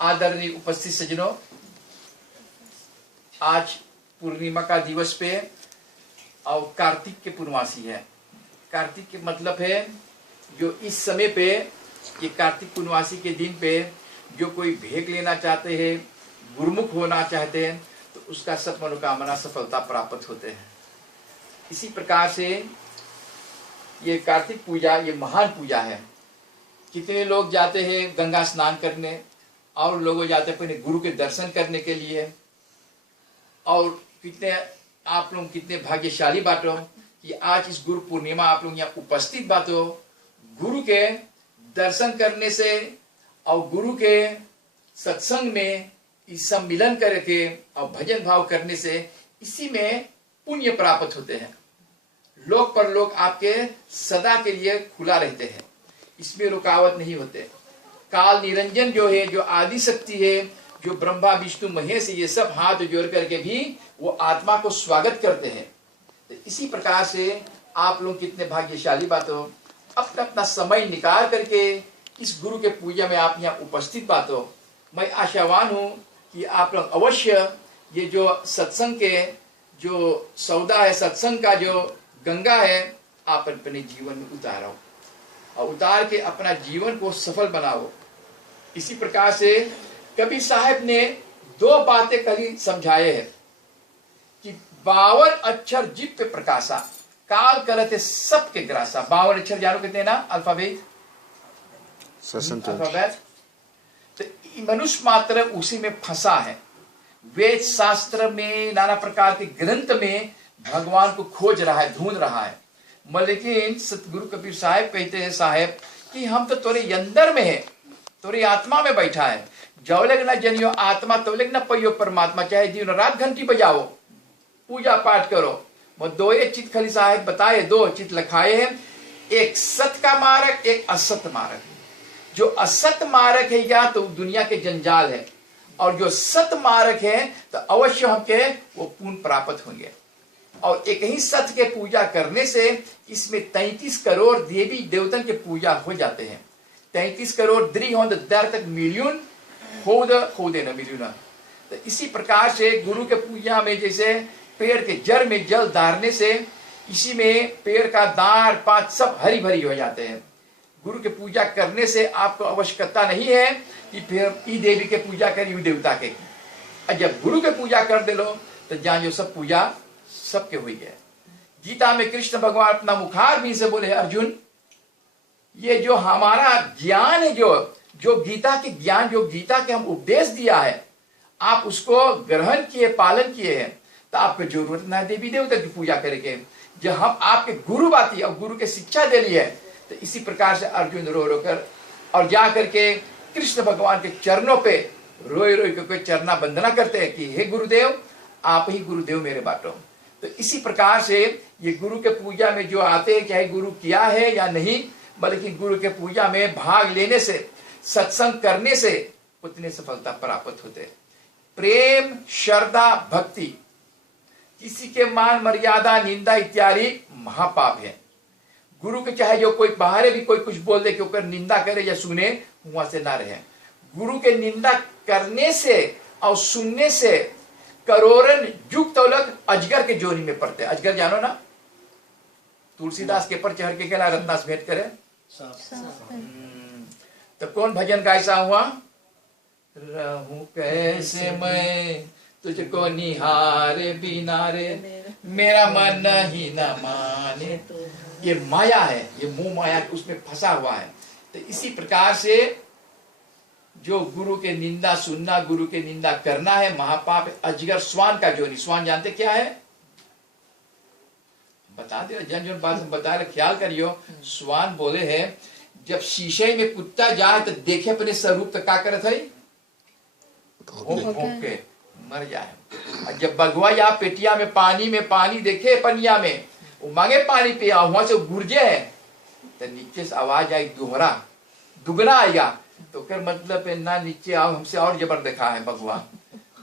आदरणीय उपस्थित सज्जनों, आज पूर्णिमा का दिवस पे और कार्तिक के पूर्णमासी है। कार्तिक के मतलब है जो इस समय पे, ये कार्तिक पूर्णमासी के दिन पे जो कोई भेंट लेना चाहते हैं, गुरुमुख होना चाहते हैं, तो उसका सब मनोकामना सफलता प्राप्त होते हैं। इसी प्रकार से ये कार्तिक पूजा, ये महान पूजा है। कितने लोग जाते हैं गंगा स्नान करने, और लोग जाते हैं अपने गुरु के दर्शन करने के लिए। और कितने आप लोग कितने भाग्यशाली बाटो कि आज इस गुरु पूर्णिमा आप लोग यहाँ उपस्थित बाटो। गुरु के दर्शन करने से और गुरु के सत्संग में इस सम्मिलन करके और भजन भाव करने से इसी में पुण्य प्राप्त होते हैं। लोक परलोक आपके सदा के लिए खुला रहते हैं, इसमें रुकावट नहीं होते। काल निरंजन जो है, जो आदि शक्ति है, जो ब्रह्मा विष्णु महेश, ये सब हाथ जोड़ करके भी वो आत्मा को स्वागत करते हैं। तो इसी प्रकार से आप लोग कितने भाग्यशाली बात हो, अपना अपना समय निकाल करके इस गुरु के पूजा में आप यहाँ उपस्थित बात हो। मैं आशावान हूँ कि आप लोग अवश्य ये जो सत्संग के जो सौदा है, सत्संग का जो गंगा है, आप अपने जीवन में उतारो और उतार के अपना जीवन को सफल बनाओ। इसी प्रकार से कबीर साहब ने दो बातें कभी समझाए हैं कि 52 अक्षर जीव पे प्रकाशा, काल करते सबके ग्रासा। 52 अक्षर जानो कितने हैं ना, अल्फाबेट। तो मनुष्य मात्र उसी में फंसा है। वेद शास्त्र में, नाना प्रकार के ग्रंथ में भगवान को खोज रहा है, ढूंढ रहा है। लेकिन सतगुरु कबीर साहब कहते हैं, साहब कि हम तो तोरे अंदर में है, तोरे आत्मा में बैठा है। जब लग न जनियो आत्मा तो लग न पइयो परमात्मा। चाहे दिन रात घंटी बजाओ, पूजा पाठ करो। वो दो चित खाली साहब बताए, दो चित लखाए हैं, एक सत का मार्ग, एक असत मार्ग। जो असत मार्ग है या तो दुनिया के जंजाल है, और जो सत मार्ग है तो अवश्य हमके वो पुण्य प्राप्त होंगे। और एक ही सत्य के पूजा करने से इसमें 33 करोड़ देवी देवतन के पूजा हो जाते हैं। 33 करोड़ 330 मिलियन हो देना मिलियन। तो इसी प्रकार से गुरु के पूजा में जैसे पेड़ के जड़ में जल डालने से इसी में पेड़ का दार पात सब हरी भरी हो जाते हैं। गुरु के पूजा करने से आपको आवश्यकता नहीं है कि फिर ई देवी के पूजा करी, यू देवता के। और जब गुरु के पूजा कर दे लो तो जान जो सब पूजा सबके हुई है। गीता में कृष्ण भगवान अपना मुखार भी से बोले, अर्जुन ये जो हमारा ज्ञान है, जो गीता के ज्ञान, जो गीता के हम उपदेश दिया है, आप उसको ग्रहण किए, पालन किए हैं, तो आपको जरूरत ना देवी देवता की पूजा करेंगे। जब हम आपके गुरु बाती और गुरु के शिक्षा दे ली है, तो इसी प्रकार से अर्जुन रो रो कर और जा करके कृष्ण भगवान के चरणों पे रोए रोए करके चरना वंदना करते हैं कि हे गुरुदेव, आप ही गुरुदेव मेरे बाटो। तो इसी प्रकार से ये गुरु के पूजा में जो आते हैं, चाहे गुरु किया है या नहीं, बल्कि गुरु के पूजा में भाग लेने से, सत्संग करने से उतनी सफलता प्राप्त होते। प्रेम, श्रद्धा, भक्ति, किसी के मान मर्यादा, निंदा इत्यादि महापाप है। गुरु के चाहे जो कोई बाहर भी कोई कुछ बोल दे, कि निंदा करे या सुने, वहां से ना रहे। गुरु के निंदा करने से और सुनने से करोड़न युग तौलक अजगर के जोनी में पड़ते। अजगर जानो ना, तुलसीदास के पर चढ़ के कहला रत्नास भेंट करे। तो कौन भजन गायसा हुआ, रहूं कैसे मैं तुझको निहारे बिना रे, मेरा मन ही न माने। ये माया है, ये मोह माया उसमें फंसा हुआ है। तो इसी प्रकार से जो गुरु के निंदा सुनना, गुरु के निंदा करना है, महापाप है। अजगर स्वान का जोनी, स्वान जानते क्या है, बता दे जन जो बात बता रहे, ख्याल करियो। स्वान बोले है जब शीशे में कुत्ता जाए तो देखे अपने स्वरूप तो क्या करे थे, के मर जाए। और जब बगुआ या पेटिया में पानी देखे पनिया में, वो मांगे पानी पिया, वहां से गुर्जे है तो नीचे से आवाज आई दोहरा, दुगना आएगा। तो फिर मतलब ना नीचे आओ, हमसे और जबर देखा है भगवान।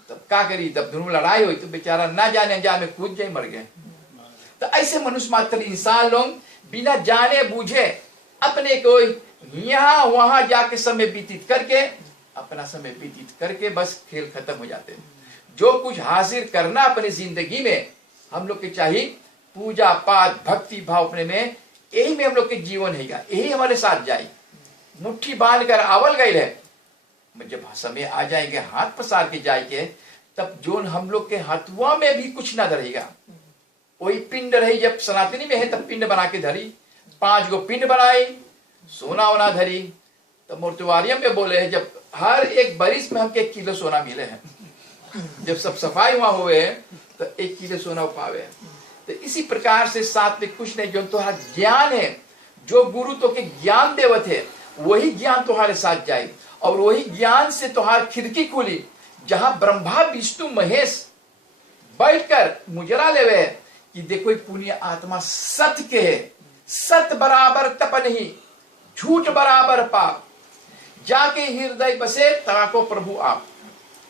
तब क्या करी, तब दोनों लड़ाई हुई तो बेचारा ना जाने जाने कूद जाए, मर गए। तो ऐसे मनुष्य मात्र इंसान लोग बिना जाने बूझे अपने कोई यहाँ वहां जाके समय व्यतीत करके, अपना समय व्यतीत करके बस खेल खत्म हो जाते हैं। जो कुछ हासिल करना अपनी जिंदगी में, हम लोग के चाहिए पूजा पाठ भक्ति भाव अपने में, यही में हम लोग के जीवन है, यही हमारे साथ जाए। मुट्ठी बांध कर आवल गए है, जब समय आ जाएंगे हाथ पसार के जाएंगे, तब जो हम लोग के हथुआ में भी कुछ ना धरेगा। वही पिंड रही, जब सनातनी में है तब पिंड बना के धरी, 5 गो पिंड बनाई, सोना वोना धरी। तो मोर्चुआरियम में बोले है, जब हर एक बरिस में हमके 1 किलो सोना मिले हैं, जब सब सफाई वहां हुए तो 1 किलो सोना पावे। तो इसी प्रकार से साथ में कुछ नहीं, जो तुम्हारा ज्ञान है, जो गुरु तो के ज्ञान देवत है, वही ज्ञान तुम्हारे साथ जाए। और वही ज्ञान से तुम्हारी खिड़की खुली, जहां ब्रह्मा विष्णु महेश बैठकर मुजरा लेवे कि देखो पुण्य आत्मा सत्य के है, सत्य बराबर तप नहीं, झूठ बराबर पाप, जाके हृदय बसे ताको प्रभु आप।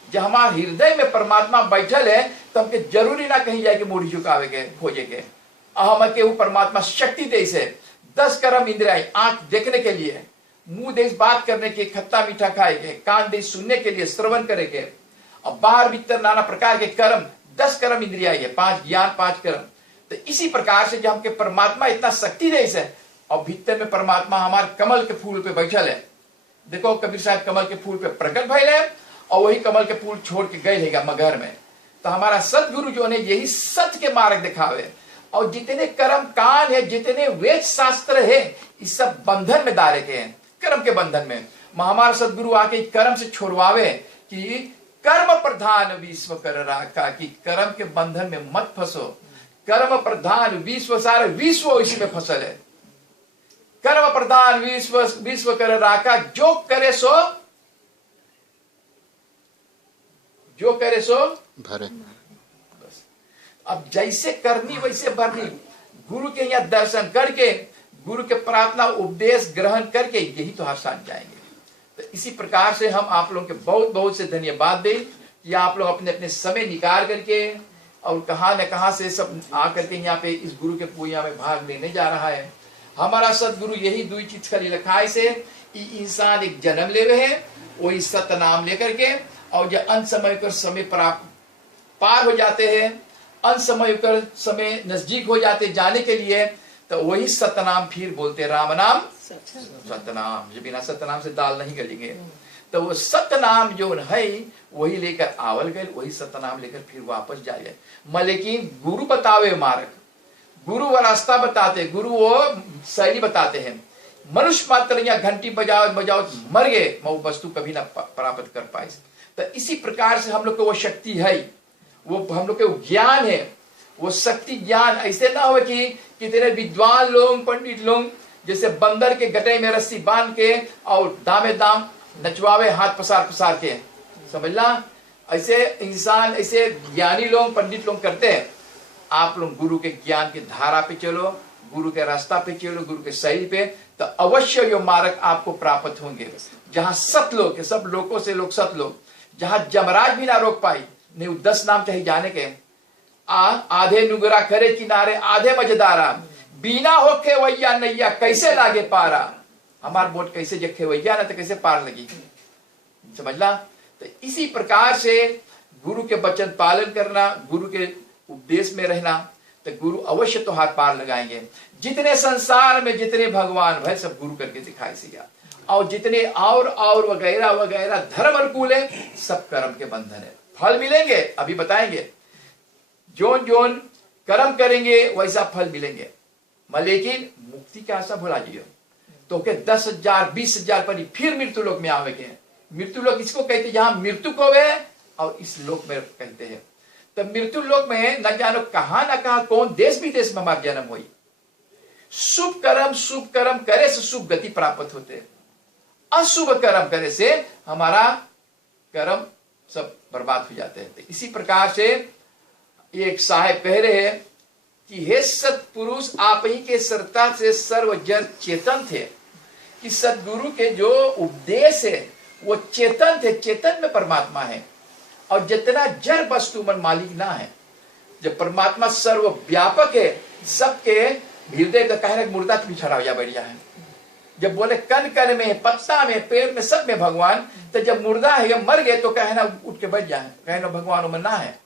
जब हमारे हृदय में परमात्मा बैठल है तो हमके जरूरी ना कहीं जाए कि मुड़ी झुकावे के खोजे के, हम के वो परमात्मा शक्ति दे से 10 कर्म इंद्रियां, आंख देखने के लिए, मुंह देश बात करने के, खट्टा मीठा खाए के, कान देश सुनने के लिए, श्रवण करे के, और बाहर भीतर नाना प्रकार के कर्म, 10 कर्म इंद्रियां है, 5 ज्ञान 5 कर्म। तो इसी प्रकार से जब हमके परमात्मा इतना शक्ति दे से, और भीतर में परमात्मा हमारे कमल के फूल पे बैठल है। देखो कबीर साहब कमल के फूल पे प्रकट भइल है, और वही कमल के फूल छोड़ के गए है मगर में। तो हमारा सदगुरु जो है यही सत्य के मार्ग दिखावे, और जितने कर्म कांड है, जितने वेद शास्त्र है, इस सब बंधन में डाले के हैं, कर्म के बंधन में। हमारा सदगुरु आके कर्म से छोड़वावे कि कर्म प्रधान विश्व कर राखा, कि कर्म के बंधन में मत फंसो। कर्म प्रधान विश्व, सारे विश्व इसी में फसल है। कर्म प्रधान विश्व, विश्व कर राखा, जो करे सो, जो करे सो भरे। बस अब जैसे करनी वैसे भरनी, गुरु के यहाँ दर्शन करके, गुरु के प्रार्थना उपदेश ग्रहण करके, यही तो हर साथ जाएंगे। तो इसी प्रकार से हम आप लोगों के बहुत बहुत से धन्यवाद दें कि आप लोग अपने अपने समय निकाल करके, और कहां न कहां से सब आकर के यहाँ पे इस गुरु के पूजा में भाग लेने जा रहा है। हमारा सदगुरु यही 2 चीज खाली लखाए से, इंसान एक जन्म ले रहे हैं, वही सत्य नाम लेकर के, और जब अंत समय कर समय पार हो जाते हैं, अंत समय कर समय नजदीक हो जाते जाने के लिए, तो वही सतनाम फिर बोलते, राम नाम सतनाम, जो बिना सतनाम से दाल नहीं गलेंगे। तो वो सतनाम जो है वही लेकर आवल गए, वही सतनाम लेकर फिर वापस जाए। लेकिन गुरु बतावे मार्ग, गुरु वो रास्ता बताते, गुरु वो शैली बताते हैं। मनुष्य मात्र या घंटी बजाओ बजाओ मर गए, वो वस्तु कभी ना प्राप्त कर पाए। तो इसी प्रकार से हम लोग को वो शक्ति है, वो हम लोग के ज्ञान है, वो शक्ति ज्ञान ऐसे ना हो कि कितने विद्वान लोग पंडित लोग जैसे बंदर के गटे में रस्सी बांध के और दामे दाम नचवावे हाथ पसार पसार के, समझला, ऐसे इंसान ऐसे ज्ञानी लोग पंडित लोग करते हैं। आप लोग गुरु के ज्ञान की धारा पे चलो, गुरु के रास्ता पे चलो, गुरु के सही पे, तो अवश्य यो मार्ग आपको प्राप्त होंगे। जहां सत लोग के, सब लोगों से लोग सत लोग, जहां जमराज भी ना रोक पाई, नहीं 10 नाम चाहिए जाने के, आधे नुगरा करे किनारे आधे मजेदारा, बिना हो खेवैया नैया कैसे लागे पारा। हमार बोट कैसे जब खेवैया ना तो कैसे पार लगी, समझला। तो इसी प्रकार से गुरु के वचन पालन करना, गुरु के उपदेश में रहना, तो गुरु अवश्य तो हाथ पार लगाएंगे। जितने संसार में जितने भगवान भाई सब गुरु करके दिखाई सिया, और जितने और वगैरह वगैरह धर्म अनुकूल है, सब कर्म के बंधन है। फल मिलेंगे अभी बताएंगे, जोन जोन कर्म करेंगे वैसा फल मिलेंगे, लेकिन मुक्ति का आशा भुला जियो तो के 10,000 20,000 पर फिर मृत्यु लोक में आवे के। मृत्यु लोक इसको कहते हैं जहां मृत्यु को वे, और इस लोक में कहते हैं। तो मृत्यु लोक में न जानो कहां न कहां कौन देश विदेश में हमारा जन्म हुई। शुभ कर्म करे से शुभ गति प्राप्त होते, अशुभ कर्म करे से हमारा कर्म सब बर्बाद हो जाते हैं। तो इसी प्रकार से एक साहेब कह रहे हैं कि हे सत्पुरुष आप ही के सरता से सर्व जन चेतन थे, कि सदगुरु के जो उपदेश है वो चेतन थे, चेतन में परमात्मा है, और जितना जड़ वस्तु मन मालिक ना है। जब परमात्मा सर्व व्यापक है, सबके हृदय का कहने मुर्दा भी छड़ा हो जा बैठ है, जब बोले कण कण में, पत्ता में, पेड़ में, सब में भगवान, तो जब मुर्दा है या मर गए तो कहना उठ के बैठ जाए, कहना भगवान में ना है,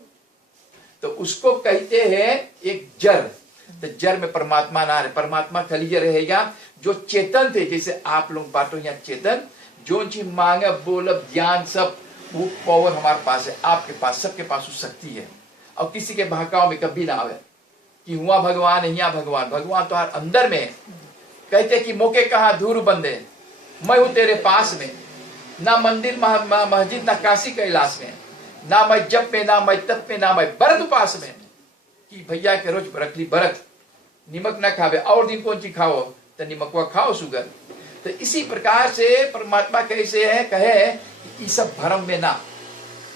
तो उसको कहते हैं एक जड़। तो जड़ में परमात्मा ना रहे, परमात्मा खाली ये रहेगा जो चेतन थे, जैसे आप लोग बांटो यहाँ चेतन, जो चीज मांगे बोलब ज्ञान सब वो पावर हमारे पास है, आपके पास, सबके पास वो शक्ति है। और किसी के बहकाव में कभी ना आवे कि हुआ भगवान है, यहाँ भगवान, भगवान तो अंदर में है। कहते कि मौके कहाँ दूर बंदे, मैं हूं तेरे पास में, ना मंदिर मस्जिद ना काशी कैलाश में, ना मैं जप में, ना मैं तप में, ना मैं बरत उपास में, कि भैया के रोज रख ली बरत, निमक ना खावे, और दिन कौन चीज खाओ, तो निमकवा खाओ शुगर। तो इसी प्रकार से परमात्मा कैसे है, कहे कि सब भरम में ना,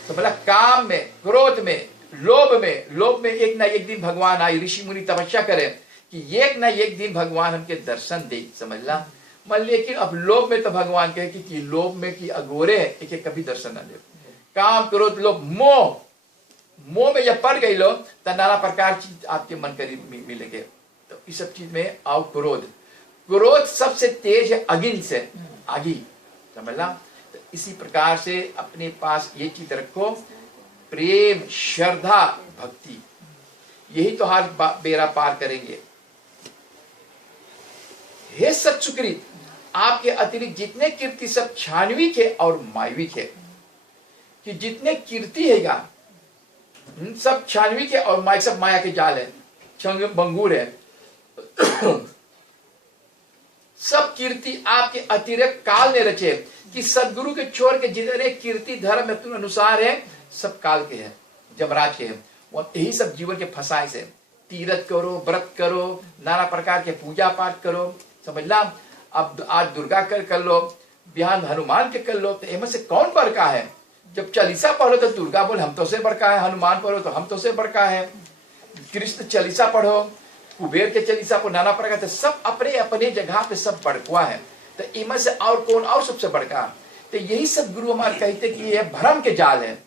तो बोला काम में, क्रोध में, लोभ में एक ना एक दिन भगवान आए, ऋषि मुनि तपस्या करे कि एक ना एक दिन भगवान हमके दर्शन दे, समझ ला। लेकिन अब लोभ में तो भगवान कहे कि लोभ में कि अगोरे एक एक कभी दर्शन न दे। काम क्रोध लोभ मोह में जब पड़ गई लो तो नाना प्रकार चीज आपके मन करीब मिलेंगे। तो इस सब चीज में आओ क्रोध सबसे तेज है अगिन से, आगी, समझ ला। तो इसी प्रकार से अपने पास ये चीज रखो, प्रेम, श्रद्धा, भक्ति, यही तो हर बेड़ा पार करेंगे। हे सत्सुकृत, आपके अतिरिक्त जितने कीर्ति सब छानविक है और मायविक है, कि जितने कीर्ति है सब छानविक है और माय सब माया के जाल है, छंग बंगूर है। सब कीर्ति आपके अतिरिक्त काल ने रचे, कि सदगुरु के छोड़ के जितने कीर्ति धर्म हेतु अनुसार है सब काल के हैं, जमराज के हैं। और यही सब जीवन के फसाए से, तीर्थ करो, व्रत करो, नाना प्रकार के पूजा पाठ करो, समझ ला। अब आज दुर्गा कर लो, बिहान हनुमान के कर लो, तो इनमें से कौन बड़का है? जब चालीसा पढ़ो तो दुर्गा बोले हम तो से बड़का है, हनुमान पढ़ो तो हम तो से बड़का है, कृष्ण चालीसा पढ़ो, कुबेर के चालीसा पढ़ो, नाना प्रकार, तो सब अपने अपने जगह पे सब बड़कुआ है। तो इनमें से और कौन और सबसे बड़का? तो यही सब गुरु हमारे कहते कि ये भ्रम के जाल है,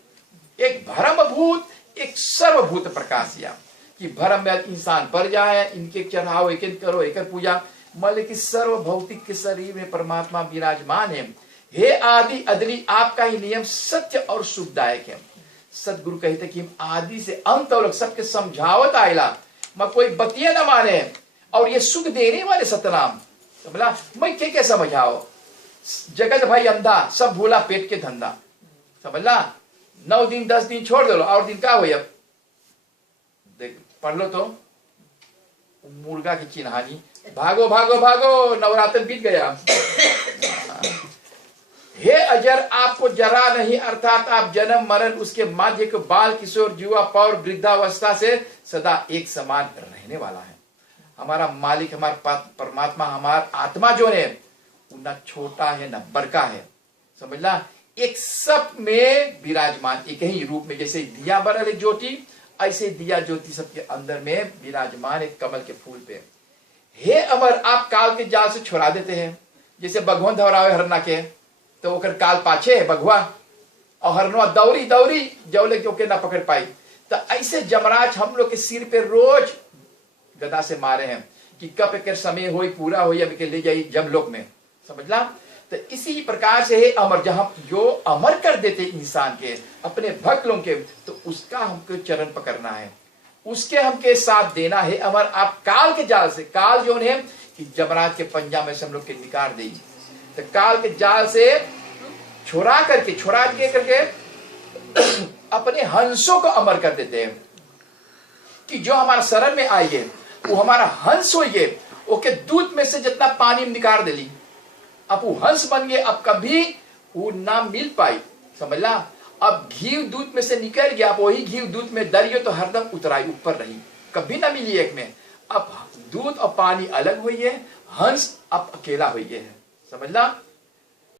एक भ्रमभूत एक सर्वभूत प्रकाशिया, कि भ्रम में इंसान पड़ जाए, इनके चढ़ाओ, एक करो, एक पूजा, मतलब कि सर्व भौतिक के शरीर में परमात्मा विराजमान है। हे आदि अदली, आपका ही नियम सत्य और सुखदायक है। सदगुरु कहते कि हम आदि से अंत और सबके समझावत आयला, मैं कोई बतिया न माने, और ये सुख देने वाले सतनाम, तो बोला मैं क्या समझाओ, जगत भाई अंधा, सब भूला पेट के धंधा, समझला। 9 दिन 10 दिन छोड़ दो, और दिन क्या हुई, अब देख पढ़ लो तो मुर्गा की चिन्हानी, भागो भागो भागो, नवरात्र बीत गया। हे अजर, आपको जरा नहीं, अर्थात आप जन्म मरण उसके माध्य के बाल किशोर युवा पौर वृद्धावस्था से सदा एक समान रहने वाला है। हमारा मालिक, हमारा परमात्मा, हमारा आत्मा जो है वो न छोटा है न बड़का है, समझ ला। एक सब में विराजमान, एक ही रूप में, जैसे दिया बरल है ज्योति, ऐसे दिया ज्योति सबके अंदर में विराजमान एक कमल के फूल पे। हे अमर, आप काल के जाल से छुड़ा देते हैं, जैसे भगवान धवरावे हरना के, तो ओकर काल पाछे है बघवा, और हरनवा दौरी दौरी जौले के ना पकड़ पाई। तो ऐसे जमराज हम लोग के सिर पे रोज गदा से मारे हैं, कि कब एक समय हो पूरा हो, अब के ले जाई जमलोक में, समझला। तो इसी प्रकार से है अमर, जहां जो अमर कर देते इंसान के अपने भक्त लोग के, तो उसका हमको चरण पकड़ना है, उसके हमके साथ देना है। अमर, आप काल के जाल से, काल जो है कि जमराज के पंजा में से हम लोग के निकाल दें, तो काल के जाल से छुड़ा करके अपने हंसों को अमर कर देते हैं, कि जो हमारा शरण में आइए वो हमारा हंस होइए, ओके दूध में से जितना पानी निकाल दे ली, अब वो हंस बन गए, अब कभी वो ना मिल पाई, समझ ला। अब घी दूध में से निकल गया, अब वही घी दूध में दरियो तो हरदम उतराई ऊपर रही, कभी ना मिली एक में। अब दूध और पानी अलग हुई है, हंस अब अकेला हुई है, समझ ला।